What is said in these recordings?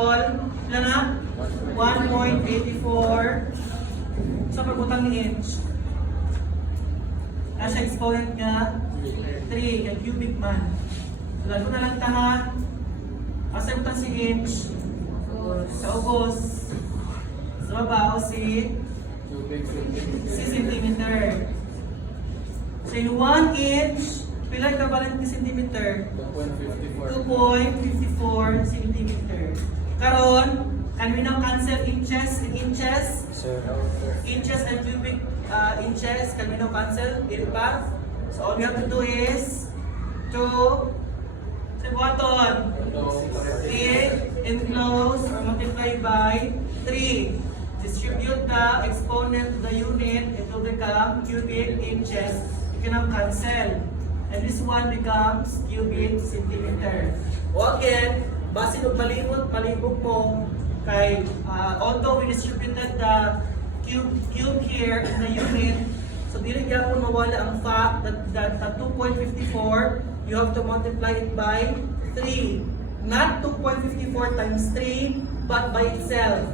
equal, ilan na? 1.84. So, pagbutang ni inch. Nasa exponent niya, 3, yung cubic man. So, lalo na lang ta ha. Asa butang si inch? Sa ubos. Sa babaw si centimeter. So, in 1 inch, pila ka ba lang centimeter? 2.54 centimeter. Karon, can we now cancel inches and inches? Inches and cubic inches, can we now cancel? Iba? So all we have to do is to sa button 3 enclose or multiply by 3. Distribute the exponent to the unit, it will become cubic inches. You can now cancel. And this one becomes cubic centimeter. O again, basin og malibog mo kay although we distributed the cube here in the unit, so dili gyapon mawala ang fact that 2.54 you have to multiply it by 3. Not 2.54 times 3, but by itself.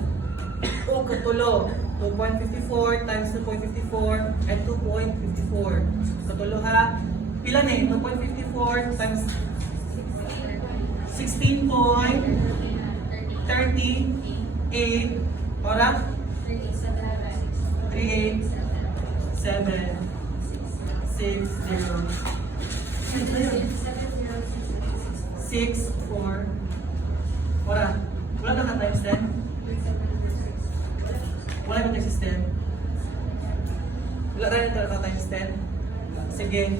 O katulo, 2.54 times 2.54 and 2.54. Katulo ha. Pila na eh? 2.54 times 16.38 ora? 3876064 ora? Wala na ka times 10? Wala ka times 10? Wala rin ka times 10? Sige.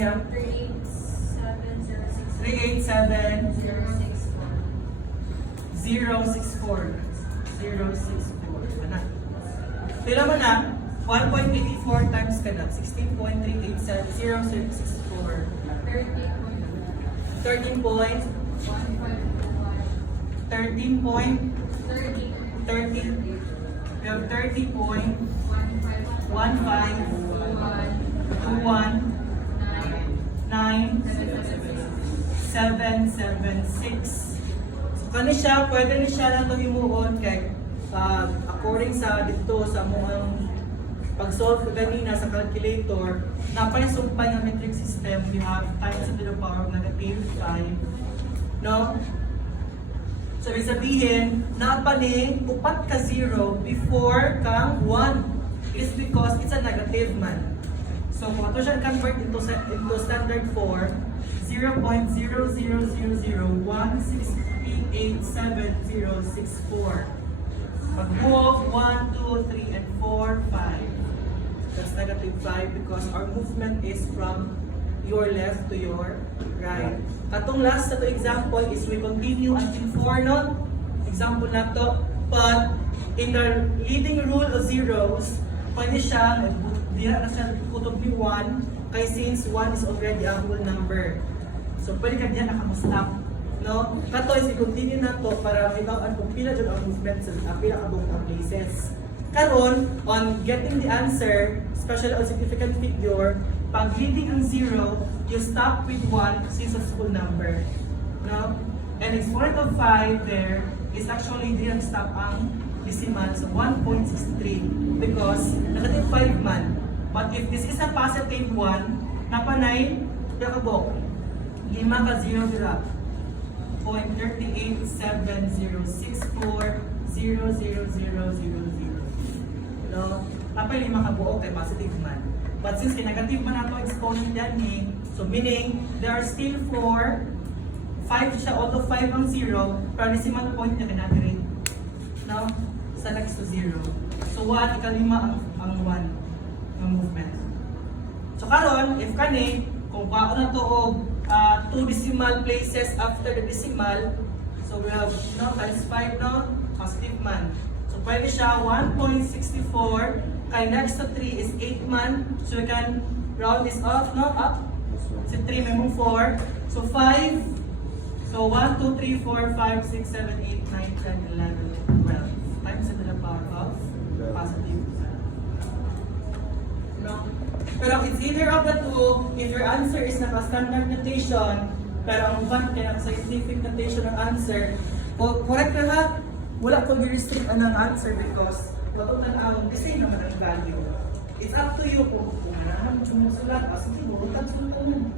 Yeah. 387 064. Ano? Pila man na, 1.84 times ka na, 16.387 064. 13 point 30. We have 30.15.1521776. So kani siya, pwede ni siya lang itong himuon kay according sa dito sa mga pag-solve ko ganina sa calculator, napay-sumpay ng metric system, we have times to the power of negative 5. No? So ibig sabihin, napani upat ka 0 before kang 1. It is because it's a negative man. So kung ito siya convert into standard form, 0.0001687064. Pag move 1, 2, 3, and 4, 5. That's negative 5 because our movement is from your left to your right. Katong last na to example is we continue until 4, no? Example na to. But in the leading rule of zeros, pwede siya, di na siya kutob ni 1, kay since 1 is already a whole number. So pwede ka diyan nakamustap. No? Kato is i-continue na to para maitaon kung pila dyan ang movement sa pila ka buong places. Karon, on getting the answer, especially on significant figure, pag leading ang 0, you stop with 1 since it's full number. No? And exponent of 5 there is actually di stop ang decimal, so 1.63 because negative 5 man. But if this is a positive 1, napanay, yakabok, 5 ka 0 dira. 0.387064 No? Napay 5 ka buo kay positive man. But since negative man ato exponent yan ni, so meaning there are still 4, 5 siya, although 5 ang 0, pero decimal point niya kinagrid. No? Sa next to 0. So 1, ikalima ang 1 ng movement. So karon, if kani, kung paano na to og 2 decimal places after the decimal, so we have no times 5 no positive man. So pwede siya 1.64, kay next to 3 is 8 man, so we can round this off no up. So 3 may move 4, so 5. So 1, 2, 3, 4, 5, 6, 7, 8, 9, 10, 11, 12 times to the power of positive. No? Pero it's either of the two, if your answer is naka-standard notation, pero ang one kaya naka-scientific notation ng answer, Correct na ha? Wala ko i-restrict ang answer because matutan ang kasi naman ang value. It's up to you kung ano sumusulat. Sige, burutan sunod mo.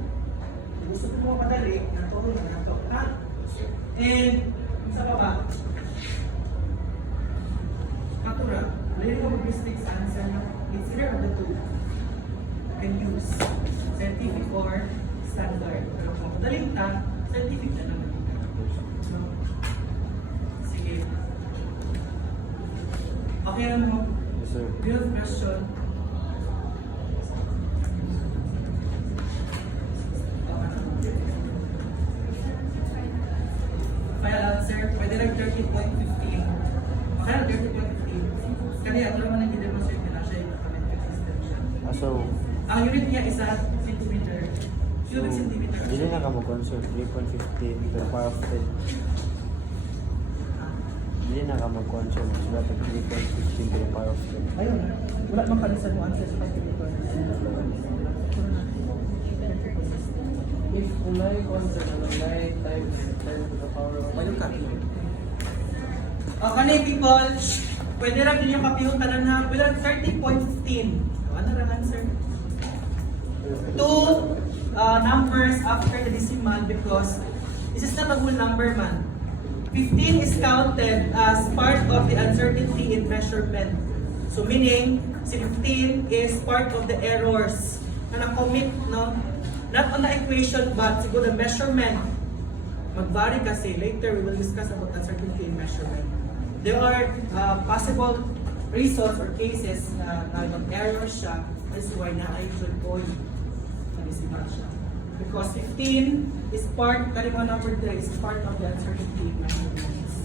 Gusto ko mo madali, naturo na nato. Ha? And, sa baba, Katura, later ko mag-restrict sa answer na it's either of the two. You can use scientific or standard. Pero kung madaling ta, scientific na naman. Sige. Okay na mo? Yes, sir. Real question. Final answer, pwede lang 13.15. Okay lang 13.15. Kaya ito naman ang i-demonstrate nila siya yung metric system siya. So, Ang unit niya is a centimeter. Cubic centimeter. dili na ka mag-consult 3.15 per power of 10. Dili na ka mag-consult sila pag 3.15 per power of 10. Ayun, wala mang kalisan mo answer sa calculator. If unay constant, unay times 10 to the power of Ayun ka. Kanay people, pwede lang din yung kapiyutan na pwede lang 30.15. Ano lang answer? Two numbers after the decimal because this is not a whole number man. 15 is counted as part of the uncertainty in measurement. So meaning, si 15 is part of the errors na na-commit, no? Not on the equation but siguro the measurement. Mag-vary kasi. Later we will discuss about uncertainty in measurement. There are possible reasons or cases na mag-error siya. That's why na-I-should point sa decimal siya. Because 15 is part, kalimang number 3 is part of the uncertainty in measurements.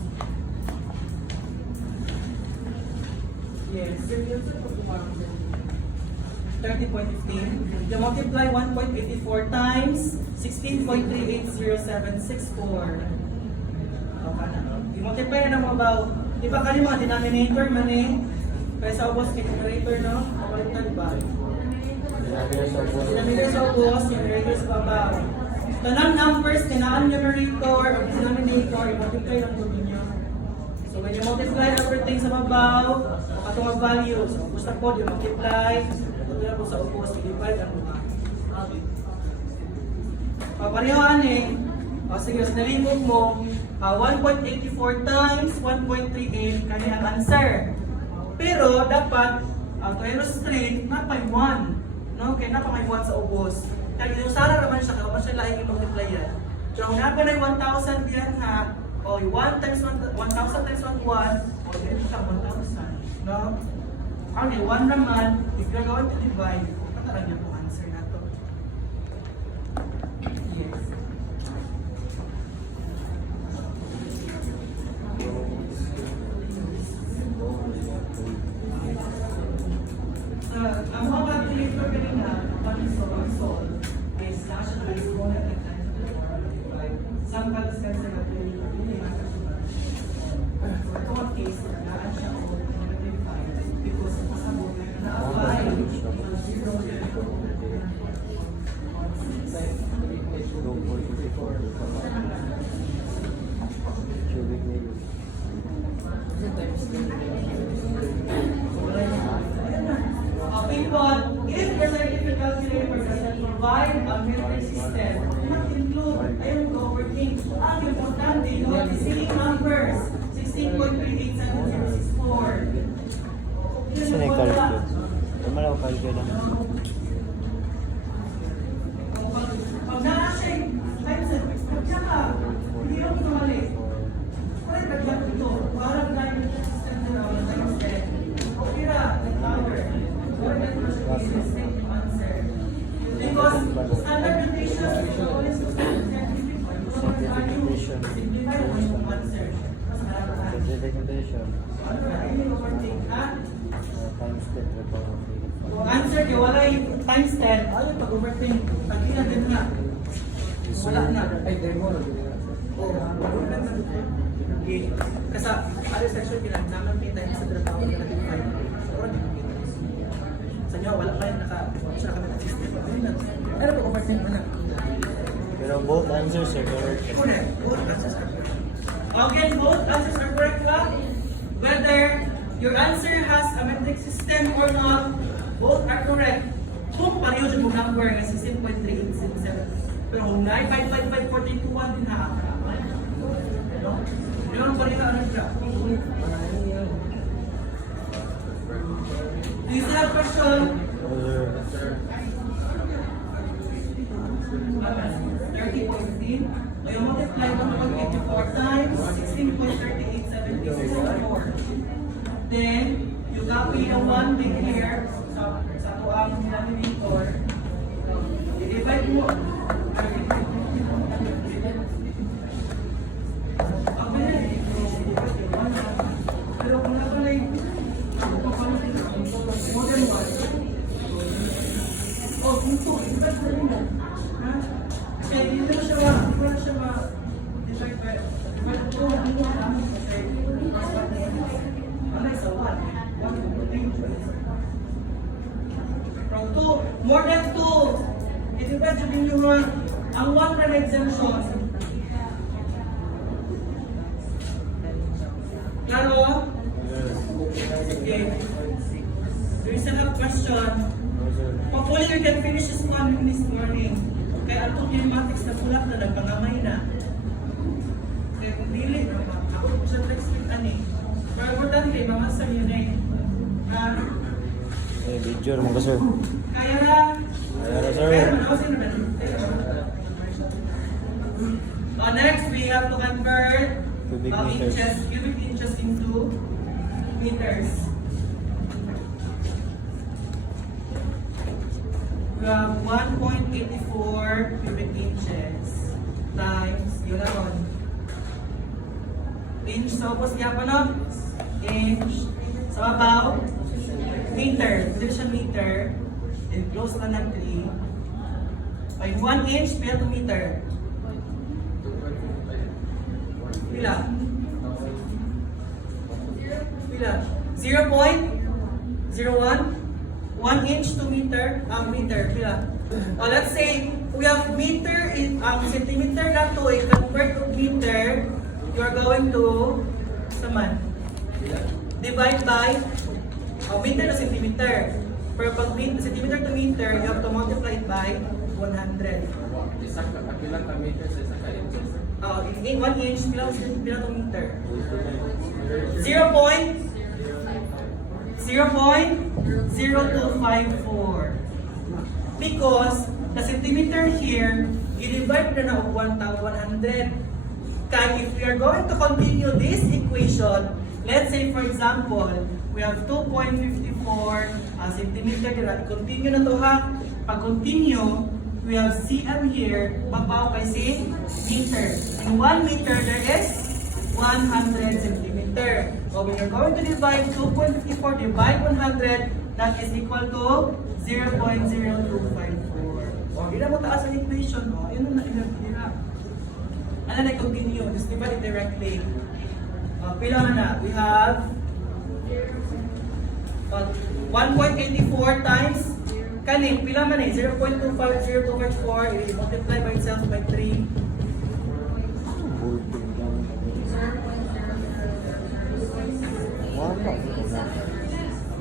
Yes, 30.15. You multiply 1.84 times 16.380764. Okay na. I-multiply na naman about, di ba kayo mga denominator man eh? Kaya sa ubos kay numerator, no? Kapalitan ba? Denominator sa ubos, numerator sa babaw. Tanang numbers, tinaan numerator or denominator, i-multiply lang po ninyo. So when you multiply everything sa babaw, katong ang value. So gusto po, you multiply, ito na po sa ubos, i-divide ang mga. Paparehoan eh. O sige, sa nalingkod mo, 1.84 times 1.38 kanya ang answer. Pero dapat, ang illustrate, napay 1. No? Kaya napay 1 sa ubos. Kaya yung sara naman siya, kaya siya lahing i-multiply yan. So kung napay na 1,000 yan ha, o 1 times 1,000 times 1, o yun siya 1,000. No? Okay, 1 naman, if you're going to divide, pataran niya po answer na to. Yes. Ang mga calculator kanina, console is national component and some calculator na calculator hindi nakasulat. So ito ang case na naan siya o negative 5 because pasabot na apply Cubic meter. People, if the scientific calculator doesn't provide a metric system, do not include, ayaw mo overthink. Ang importante, you know, the same numbers, 16.387064. Saan ay calculate? Tama lang calculate lang. Pag naa siya, times it, pagka ka, hindi lang ito mali. Kaya kagyan ito, parang na yung system na wala times 10. Okay na, power. Because standard notation is always scientific notation. Scientific notation. Times 10 per power of 85. Answer kay wala yung times 10. Ayun, pag-overthink, pag-ina din nga. Wala na. Ay, there mo na. Okay. Kasi, other section bilang naman may times sa trabaho na natin 5. Sa inyo, wala pa yung naka-siya kami ng system. Ano pa overthink mo na? Pero both answers are correct. Correct. Both answers are correct. Okay, both answers are correct ha? Whether your answer has a metric system or not, both are correct. Kung pareho dyan mong number nga 16.3877. Pero kung 9.5542 din ha. No? Hindi naman pareho ano siya. Do you still have question? No, sir. 30.15. So you multiply 1.84 times 16.3874. Then, you copy the 1 thing here sa tuang denominator. I-divide mo. Pero kung nakalay, more than 1. Oh, kung 2, i-divide mo rin mo. Ha? Kasi dito na siya divide by 2, ano lang, kasi ano isa 1. 1, from 2, more than 2. I-divide sabihin nyo nga, ang 1 na exemption. Claro? Okay. Do you still have question? No, sir. Hopefully you can finish this one this morning. Kaya atong kinematics na pulat na nagpangamay na. Kaya kung dili, ako po sa text week ani. Pero importante, mga sa yun eh. Eh, video naman ka, sir. Kaya na. Kaya na, sir. Kaya na, sino na? Next, we have to convert Cubic meters. cubic inches into meters. We have 1.84 cubic inches times, yun na ron. Inch, so tapos niya pa no? Inch. So about meter, division meter. Then close na ng 3. By 1 inch, pila to meter. Pila? Pila? 0.01? 1 inch to meter, meter, pila. Let's say, we have meter, centimeter na to, i-convert to meter, you are going to, saman, divide by, meter to centimeter. Pero pag centimeter to meter, you have to multiply it by 100. Ilang ka meters sa isa ka inches? In 1 inch, pila to meter? 0.0254. Because the centimeter here, i-divide na of 1,100. Kaya if we are going to continue this equation, let's say for example, we have 2.54 centimeter. Continue na to ha. Pag continue, we have cm here, papaw kay si meter. In 1 meter, there is 100 centimeter. So when you're going to divide 2.54 divide 100, that is equal to 0.0254. O, hindi mo taas ang equation. O, yun ang nakilap. Ano na continue? Just divide it directly. Pila na. We have 1.84 times kanin. Pila man eh. 0.25024. I-multiply by itself by 3.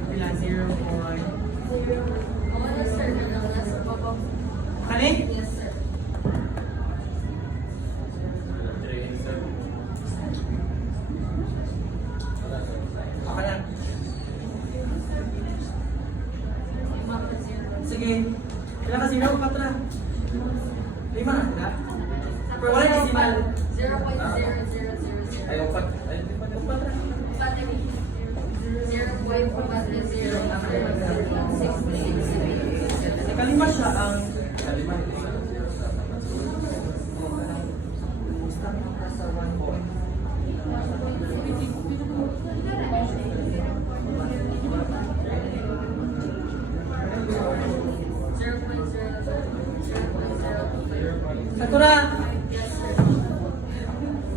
Pila 0. Kanin? Yes, sir. Okay lang. Sige. Kailan ka 0? 4 na. 5 na. Diba? Pero wala yung decimal. 0.0000. Ay, upat. Ay, di pa Upat na. 0.00063. Sa kalima siya ang kalima. sa 1 point. Ito na.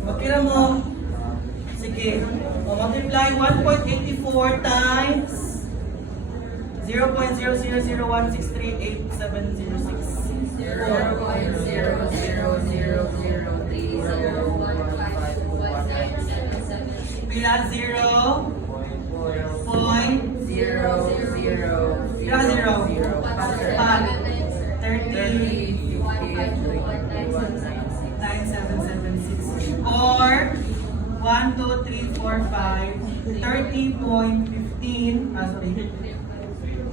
Magkira mo. Sige. Multiply 1.84 times 0.0001638706. Pila 0. Point Point. 0, 0, 0, Pila 0. 0. Pag 30. 30, 9776 or 1, 2, 3, 4, 5 30.15 sorry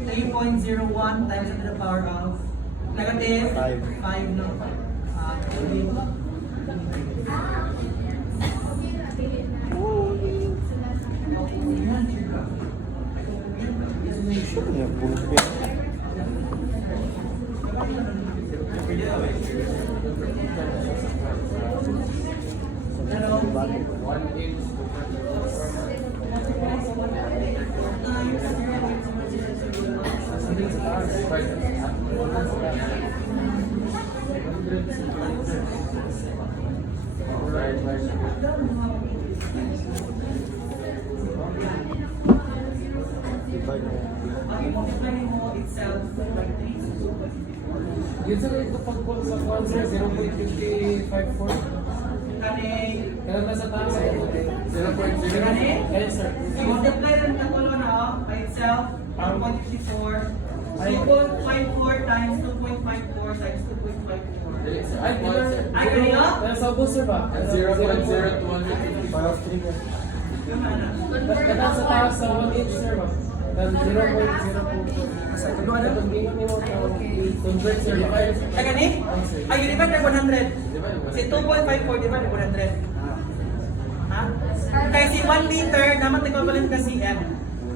3.01 times 10 to the power of negative 5 no Sure, ya, puro biyak. Hello? 1 inch. I-multiply mo itself by 3. Yun sa ito pag-call sa call sir, 0.554. Kani, Kaya nasa taas ay 0.0. Kani? Yes sir. i-multiply rin ka tulo na by itself 1.54 2.54 times 2.54 times 2.54 Ay, Ay, ganyan? Kaya sa bus sir ba? 0.0250. Power of 3 yan. Kaya sa taas sa 1 inch sir ba? Then 0.02. Sa tulo ano? Itong gingan ni mo convert sir. Ay, gani? Ay, you divide by 100. Si 2.54 divide by 100. Ha? Kaya si 1 liter, naman equivalent ka cm.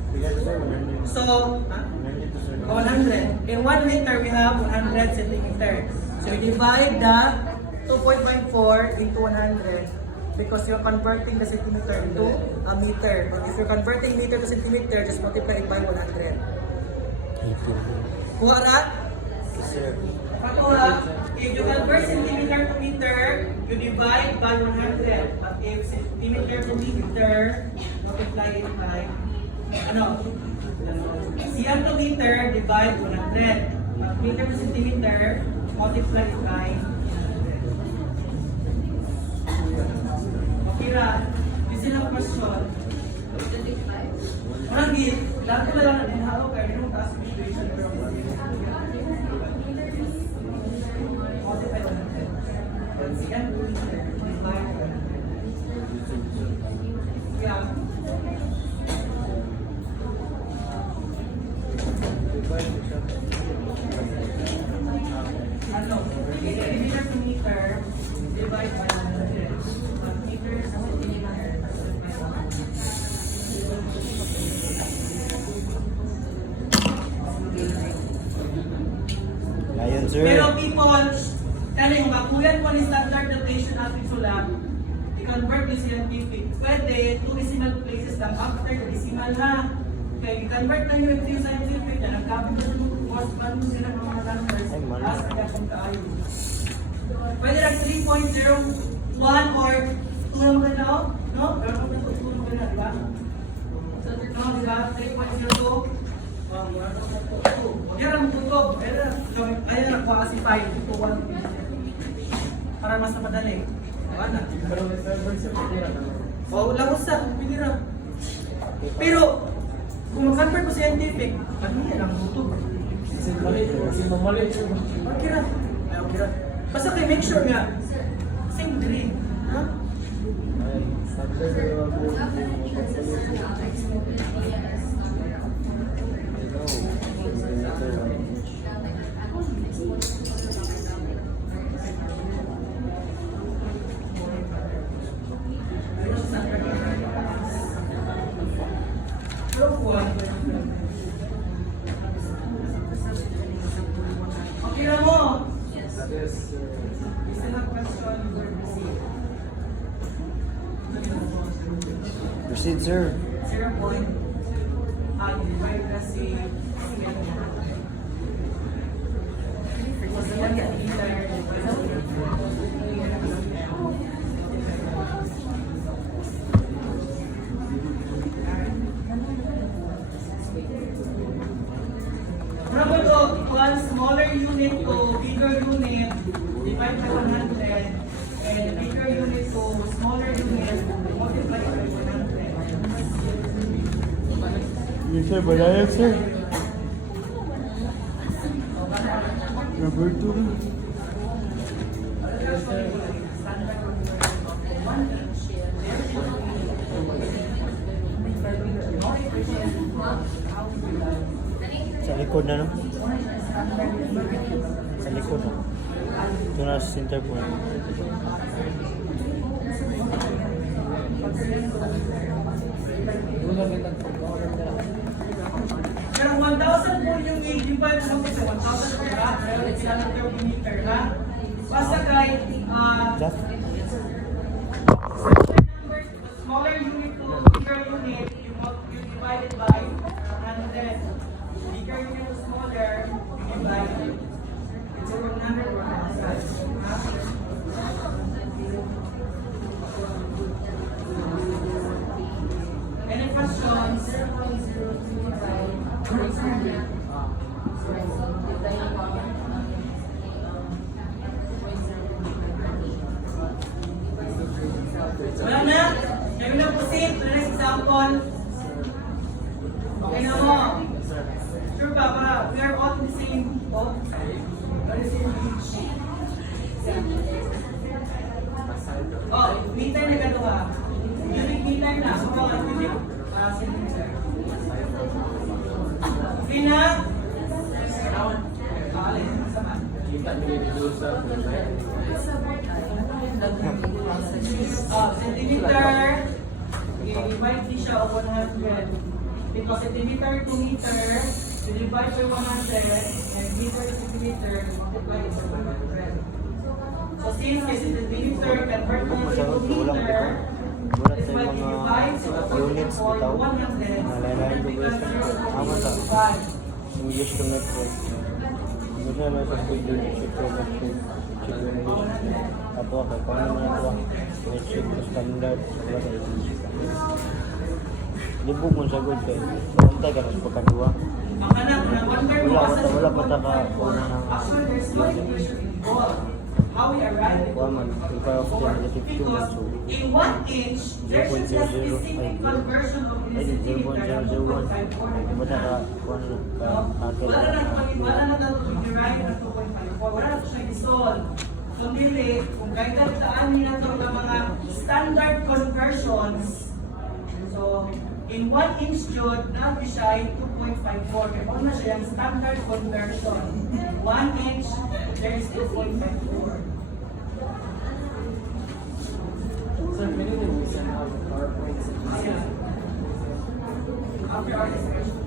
Pila to, sir? 100. So, ha? 100 to, sir. 100. In 1 liter, we have 100 centimeter. So, you divide the 2.54 into 100 because you're converting the centimeter into a meter. But if you're converting meter to centimeter, just multiply it by 100. 18. Kuha ra? Yes, sir. Patuha, if you convert centimeter to meter, you divide by 100. But if centimeter to meter, multiply it by, ano? Cm to meter, divide 100. But meter to centimeter, multiply it by 100. Okay ra? Yung silang question. Marami, lahat ko na lang naghihalo kayo nung taas situation pero multiply 100. Cm to meter, divide 100. Yeah. Ano? Meter to meter, divide by 100. But meter to centimeter, Lion, sir. pero people, kaya yung makuyan po ni standard notation natin sulat, i-convert yung scientific. Pwede, 2 decimal places lang after the decimal ha. Kaya i-convert na yung scientific na nagkabit na yung most man mo sila ng mga numbers. Ay, mali. As kaya kung kaayo. Pwede lang 3.01 or 2 naman kayo na, no? Pero kung ito 2 naman kayo na, di ba? No, di ba? 3.02. Yan ang tutob. Ayan ang classified. Ito 1. Para mas madali. Wala. Pero may server sir, tira na. O, lamos sa. Pinira. Pero, kung mag-convert ko scientific, ano yan ang tutob? Kasi mali sir ba? Okay ra. Ay, okay ra. Basta kayo make sure nga. Same grade. Ha? Ay, subject sir. Pero kuha. Okay ra mo. Yes sir. We still have question for Proceed, sir. 0 point. Divide kasi Number to one smaller unit to bigger unit, divide by 100, and bigger unit to smaller unit, multiply by 100. Yes, sir. Banayag, sir. Number 2. Yes, sir. Sa likod na, no? Sa likod na. Ito na sa center point. Dulo kita pag-order na. Pero 1,000 po yung i-divide mo kasi 1,000 per ha. Pero it's not per meter ha. Basta kahit Just? the smaller unit to bigger unit, you divide it by 100. Bigger unit to smaller, you divide it. It's 100 or 1,000. Any questions? Wala na? Kaya na proceed to the next example. Okay na mo? Sure ba? Para we are all the same. Oh, on the same page. Oh, meter na gano'n. Cubic meter na. So, mga cubic centimeter. Okay na? Alin, sama. Centimeter, i-divide din siya of 100. Because centimeter to meter, you divide by 100, and meter to centimeter, you multiply it by 100. So since may centimeter convert mo Kung to masagot, wala meter, wala is sa what you divide, so units for bitaw. 100, Nalalayan ko because guys. Ama sa 0.5. English to network. Hindi na lang sa pwede check ko na check English. Ato kay kung ano man ito. Check ko standard. Wala sa English. Libog mo sa good kay. Pantay ka na sa pagkadua. Ang anak na wonder mo Wala pa ta ka una ng actually there's no equation involved. How we arrive at Waman, yung power of 10 negative 2 because so in 1 inch there's just a specific conversion of the centimeter of 2.54. Bata ka kuan ka akel Wala na daw i-derive ng 2.54. Wala na siya i-solve. Kundi kung kahit saan nila ito ng mga standard conversions. So, in 1 inch jud, nabi siya ay 2.54. Kaya kung na siya yung standard conversion. 1 inch, there is 2.54. Sir, pwede din mo send out PowerPoint sa Ayan. After our discussion.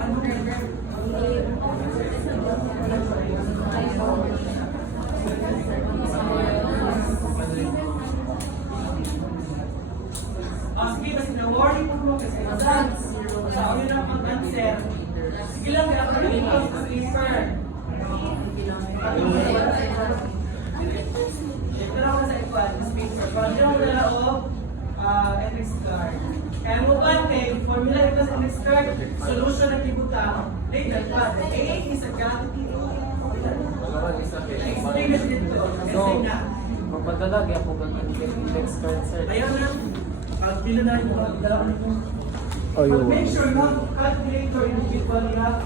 Ano na sige, mas na-worry po mo kasi sa ako yun ang mag-answer. Sige lang, kaya ako nalito sa paper. Ito lang ako sa ikuan, sa paper. Kung hindi ako nala o MX card. Kaya mo ba, kay formula ito sa MX card, solution na kibutang. Later pa, A8 is a gravity. Explain na dito. Explain na. magpadalag ako kang index card, sir. Ayaw na. Pila na rin mo. Dalawa na ito. Oh, But make sure you have to calculate your individual. You have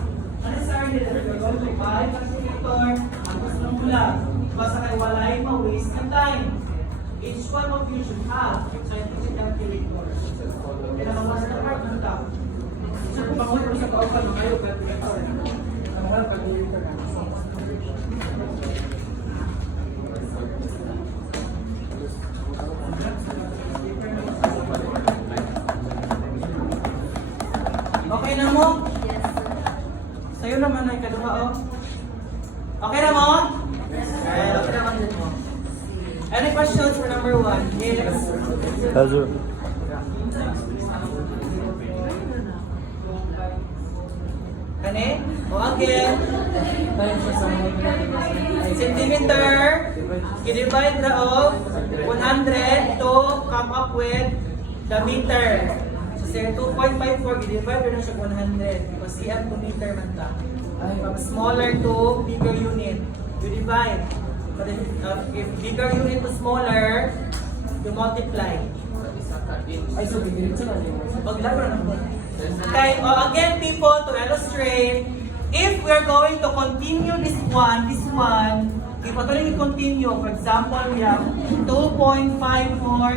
unnecessarily that you're going to buy calculator. Ang gusto ng bulan. Basta kayo walay ma-waste ng time. Each one of you should have scientific calculator. Kailangan mo sa part ng tao. So kung pangulit mo sa kaupan, kayo calculator. Ang mahal calculator na. Okay na mo? Sa'yo naman ay kaduha, oh. Okay na mo? Okay, okay naman din mo. Any questions for number 1? Yes. Kaso, Kani? O again, Time siya sa centimeter, i-divide na of 100 to come up with the meter. So, say 2.54, i-divide na siya 100 because cm to meter man ta. From smaller to bigger unit, you divide. But if bigger unit to smaller, you multiply. Ay, so bibilit sa nani. Maglaro na po. Okay, again people, to illustrate, if we're going to continue this one, if we're going to continue, for example, we have 2.54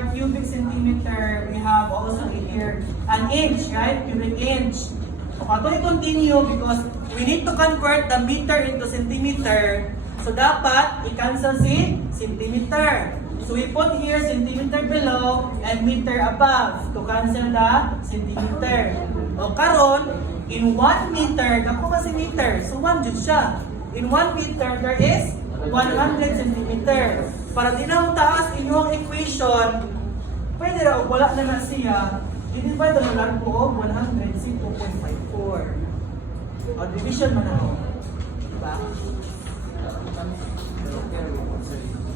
cubic centimeter, we have also here an inch, right? Cubic inch. So, we're going to continue because we need to convert the meter into centimeter. So, dapat i-cancel si centimeter. So, we put here centimeter below and meter above to cancel the centimeter. O karon, in 1 meter, dako ba si meter? So, 1 jud siya. In 1 meter, there is 100 centimeter. Para di na taas inyong equation, pwede raw wala na na siya. I-divide na lang po 100 si 2.54. O, division man ako. Diba?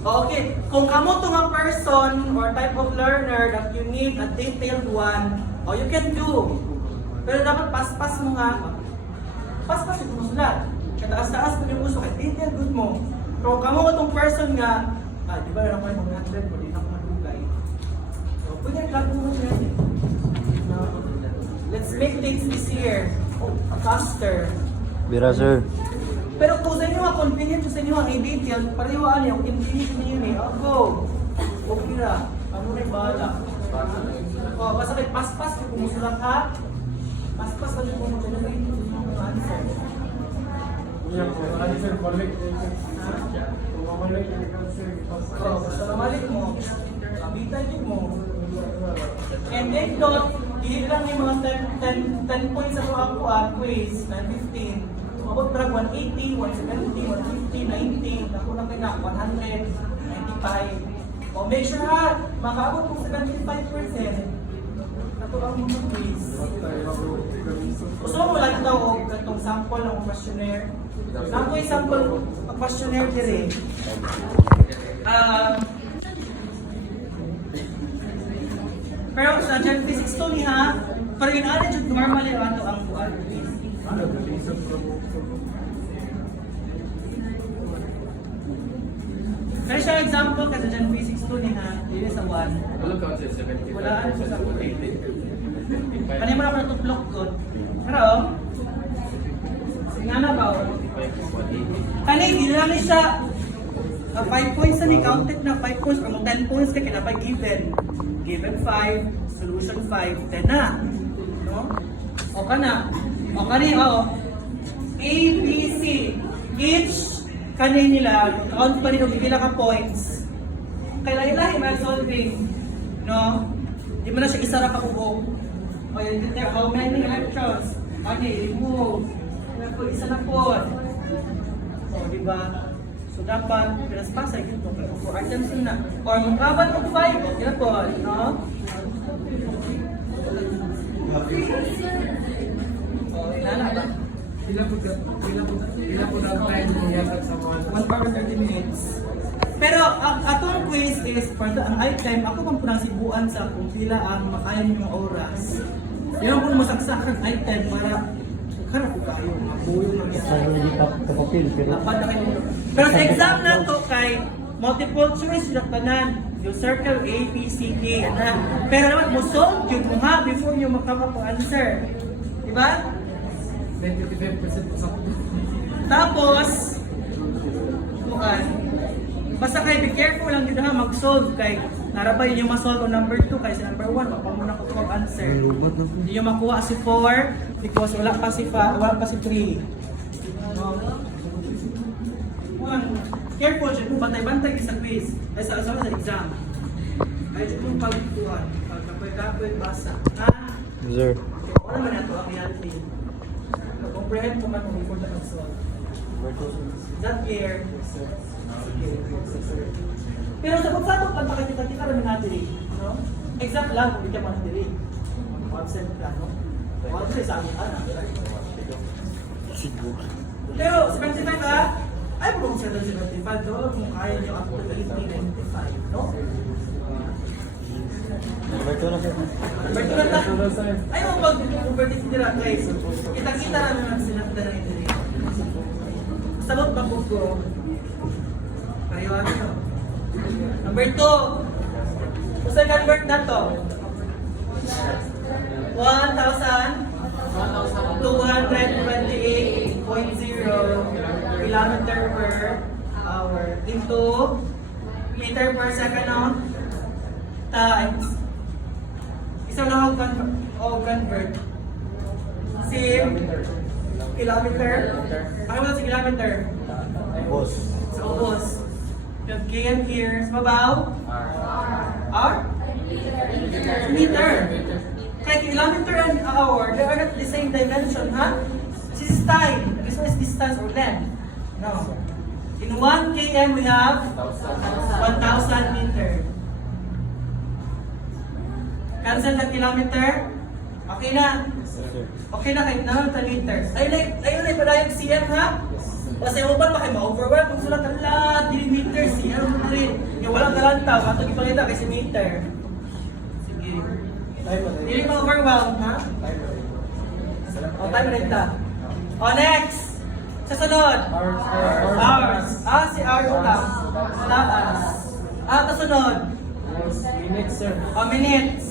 Okay, kung kamo to nga person or type of learner that you need a detailed one, or you can do. Pero dapat paspas mo nga. Paspas yung musulat. Kataas-taas mo yung gusto, kaya detailed good mo. Kung kamo itong person nga, di ba na naman 100 mo, di na ako madugay. So, pwede lang mo yan. Let's make things easier. Faster. Bira, sir. Pero kung sa inyo nga, convenient sa inyo ang i-detail, pariwaan niyo, convenient sa inyo eh. Go! Okay na. Ano rin bahala. O, basta kay paspas, kung kumusulat ha, paspas pa rin kung kumusulat yung answer. Yan po, answer balik. Kung balik yung answer, O, basta namalik mo, kabitan din mo. And then don't, hindi lang yung mga 10 points sa mga quiz, 10, 15. Mabot drag 180, 170, 150, 90, ako na kayo na 100, 95. O make sure ha, makaabot kung 75%. Ito ang mga quiz. Gusto mo lang ito o itong sample ng questionnaire. Sample yung sample ng questionnaire dire. Pero sa Gen Physics to niya, pero yun attitude normally ano ang buwan. Pero siya example kasi dyan physics 2 niya, yun sa 1. Wala ano siya sa 8. Kanina mo na ako natuplok doon. Pero, nga na ba? Kanina, hindi namin siya 5 points na ni counted na 5 points or 10 points ka kinapay given. Given 5, solution 5, 10 na. No? O ka na. O kanina, o. A, B, C. Each kanina nila, count pa rin o bigila ka points. Kailangan may solving. No? Di mo na siya isara ka kubog. O yun, how many electrons? Okay, remove. Isa na po. O, di ba? So, dapat, pinaspasa yun po. For items na. Or, magkaban ng 5. O, yun po. No? O, inala ba? Pila po lang tayo nangyayag sa mga 1 hour 30 minutes. Pero atong quiz is for the ang item, ako pang punasibuan sa kung pila ang makayan yung oras. Yan kung masaksakan item para karap ko kayo, mabuyo ng Sa hindi pa kapapil, pero lapad na kayo. Pero sa exam na to kay multiple choice yung tanan, yung circle A, B, C, D, na. Pero naman mo solve yung mga before nyo makapag-answer. Diba? 95% po sa Tapos, bukan. Basta kayo be careful lang dito ha, mag-solve kay narabay nyo ma-solve ang number 2 kay sa number 1, mapamuna ko ito answer. Hindi nyo makuha si 4 because wala pa si 3. Careful siya kung bantay-bantay sa quiz, ay sa exam. Ay siya kung pagkuhan, pagkapoy-kapoy, basa. Ha? sir. Wala man ito ang reality. Comprehend ko man kung before na mag-solve. Is that clear? Pero sa pagsatok, pagkakita ka rin natin eh. No? Exact lang kung hindi ka man dili. Concept ka, no? Concept sa amin, Pero sa 25 ka, ay kung sa 75, no? Kung kaya nyo up to 1895, no? Number 2 na, sir. Number 2 na ta. Ay mo pag-converted nila guys. Kita-kita na naman sila na rin. Sabot ba po ko? Pariwan to. Number 2. Kung sa convert na to, 1,228.0 kilometer per hour into meter per second, no? Times. Isa lang ako convert. Sim, kilometer. Ano ba sa kilometer? Boss. Sa ubos. You have km here. Sa babaw? R? Meter. Kaya kilometer and hour, they are not the same dimension, ha? This is time. This one is distance or length. No. In 1 km, we have 1,000 meter. Cancel the kilometer. Okay na. Sir. Okay na kahit naman ka meter. Ayun ay pala yung cm, ha? Kasi mo ba kayo ma-overwhelm kung sulat ang lahat, meter, cm mo rin. Yung walang kalanta, matag ipakita kasi meter. Sige. Hindi ma-overwhelm, ha? O, time rin ta. O, next! Sa sunod. Hours. Si hours ta. Taas. Sa sunod. Minutes, sir. O, minutes.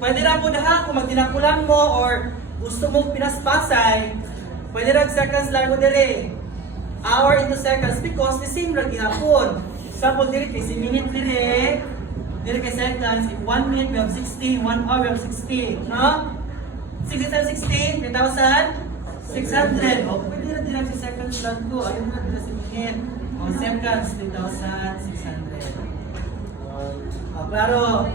Pwede na po na ha, kung magdinakulan mo or gusto mong pinaspasay, pwede na seconds lang mo dire. Hour into seconds because the same lang gihapon. Example dire kay minute dire kay seconds. In 1 minute we have 60, 1 hour we have 60. No? 60 times 60, 3,600. O pwede na dire sa seconds lang ko. Ayun na dire sa minute. O seconds, 3,600. Klaro.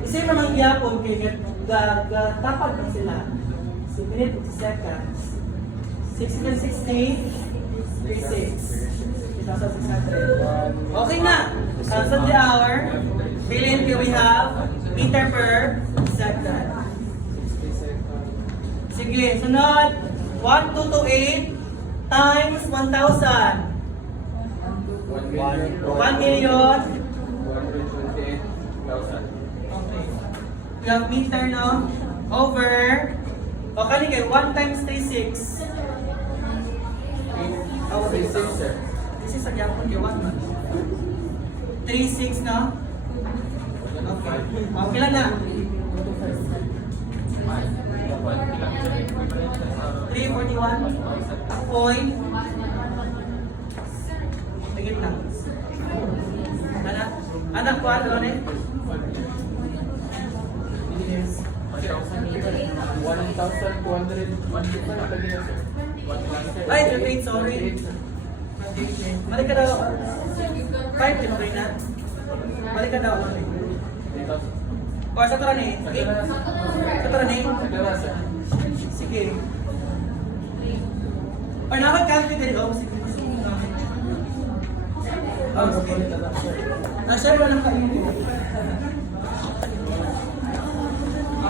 Kasi naman gyapon kay tapad man sila. Si minute to seconds. 60 and 60, 36. 3,600. Okay na. Cancel the hour. Billion we have meter per second. Sige, sunod. 1,228 times 1,000. 1 million. We have meter, no? Over. O kani kay 1 times 36. Oh, 36, sir. This is a yapon kay 1 man. 36, no? Okay. Okay lang na. 341 point. Tigit lang. Anak ko, ano rin? 1,200. Ay, wait, sorry. Balik ka daw. 5, tinuloy na. Balik ka daw. O, sa taran eh. Sa taran eh. Sige. O, nakag-calculate din ako. Sige. Oh, sige. Nasa mo lang kayo.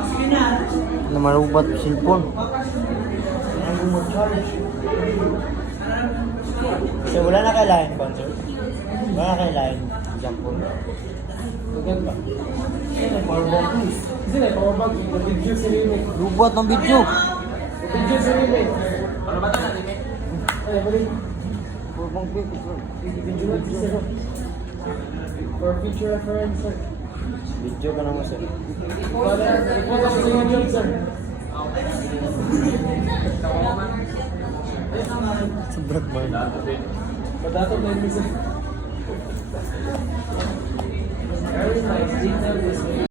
Sige na. Ano marubat cellphone? Ano mo charge? Kasi wala na kay line, concert. Wala na kay line. Example. Maganda. Powerbank. Kasi na, powerbank. Video sa limit. Rubat ng video. Video sa limit. Para ba na limit? Ay, balik. Powerbank video. Video. For future reference, sir. Video ka naman sir. Ikaw sa single, sir. Sobrang ba? Padatot na yung sir. Very nice. Detail this way.